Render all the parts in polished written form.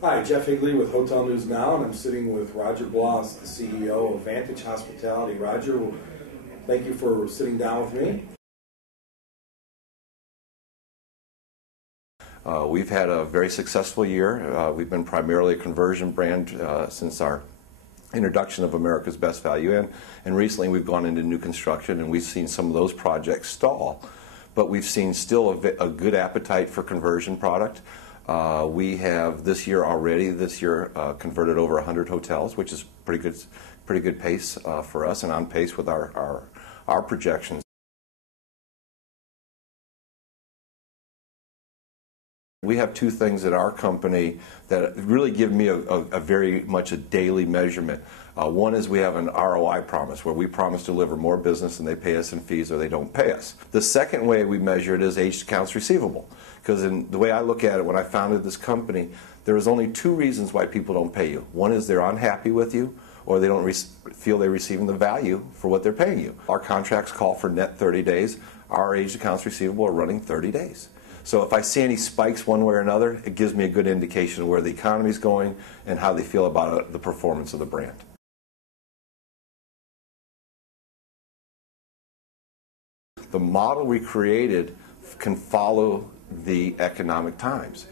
Hi, Jeff Higley with Hotel News Now, and I'm sitting with Roger Bloss, the CEO of Vantage Hospitality. Roger, thank you for sitting down with me. We've had a very successful year. We've been primarily a conversion brand since our introduction of America's Best Value Inn, and recently we've gone into new construction and we've seen some of those projects stall, but we've seen still a good appetite for conversion product. We have this year converted over 100 hotels, which is pretty good pace for us, and on pace with our projections. We have two things at our company that really give me a very much a daily measurement. One is we have an ROI promise, where we promise to deliver more business and they pay us in fees or they don't pay us. The second way we measure it is aged accounts receivable. Because in the way I look at it, when I founded this company, there is only two reasons why people don't pay you. One is they're unhappy with you, or they don't feel they're receiving the value for what they're paying you. Our contracts call for net 30 days. Our aged accounts receivable are running 30 days. So if I see any spikes one way or another, it gives me a good indication of where the economy is going and how they feel about the performance of the brand. The model we created can follow the economic times.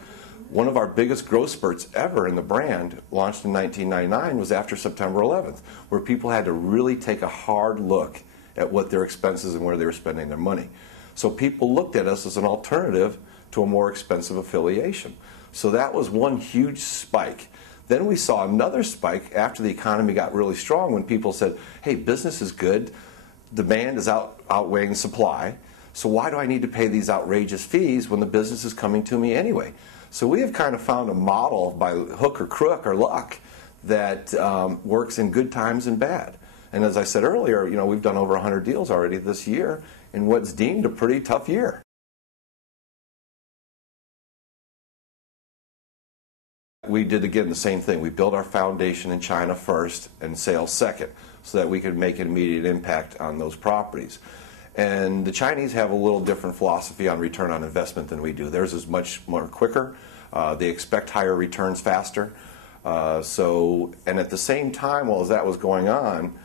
One of our biggest growth spurts ever in the brand, launched in 1999, was after September 11th, where people had to really take a hard look at what their expenses and where they were spending their money. So people looked at us as an alternative to a more expensive affiliation. So that was one huge spike. Then we saw another spike after the economy got really strong, when people said, hey, business is good, demand is outweighing supply, so why do I need to pay these outrageous fees when the business is coming to me anyway? So we have kind of found a model by hook or crook or luck that works in good times and bad. And as I said earlier, we've done over 100 deals already this year in what's deemed a pretty tough year. We did again the same thing. We built our foundation in China first and sales second, so that we could make an immediate impact on those properties. And the Chinese have a little different philosophy on return on investment than we do. Theirs is much more quicker. They expect higher returns faster. And at the same time, while that was going on,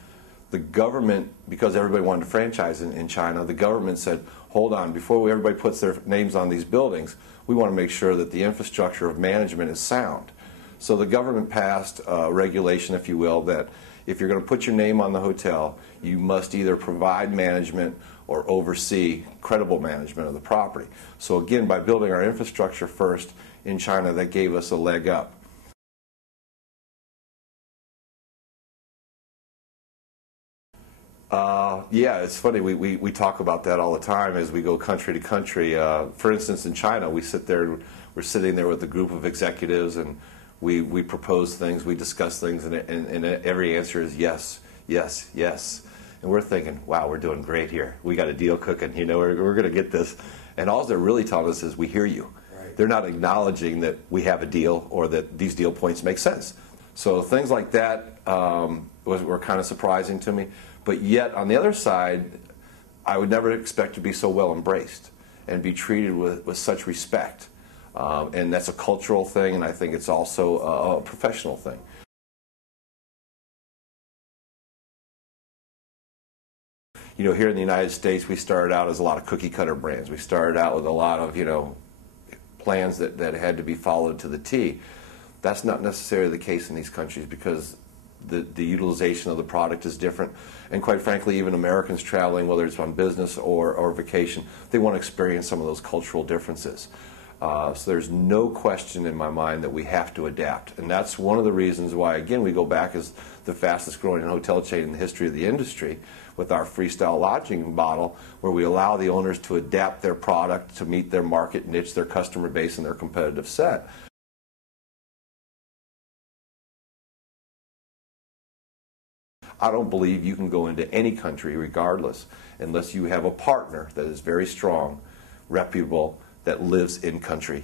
the government, because everybody wanted to franchise in China, the government said, hold on, before everybody puts their names on these buildings, we want to make sure that the infrastructure of management is sound. So the government passed a regulation, if you will, that if you're going to put your name on the hotel, you must either provide management or oversee credible management of the property. So again, by building our infrastructure first in China, that gave us a leg up. Yeah, it's funny. We talk about that all the time as we go country to country. For instance, in China, we're sitting there with a group of executives, and we propose things, we discuss things, and every answer is yes, yes, yes. And we're thinking, wow, we're doing great here. We got a deal cooking. We're going to get this. And all they're really telling us is, we hear you. Right. They're not acknowledging that we have a deal or that these deal points make sense. So things like that were kind of surprising to me. But yet, on the other side, I would never expect to be so well embraced and be treated with such respect. And that's a cultural thing, and I think it's also a professional thing. Here in the United States, we started out as a lot of cookie-cutter brands. We started out with a lot of, plans that had to be followed to the T. That's not necessarily the case in these countries, because the utilization of the product is different. And quite frankly, even Americans traveling, whether it's on business or vacation, they want to experience some of those cultural differences. So there's no question in my mind that we have to adapt. And that's one of the reasons why, again, we go back as the fastest growing hotel chain in the history of the industry with our freestyle lodging model, where we allow the owners to adapt their product to meet their market niche, their customer base, and their competitive set. I don't believe you can go into any country, regardless, unless you have a partner that is very strong, reputable, that lives in country.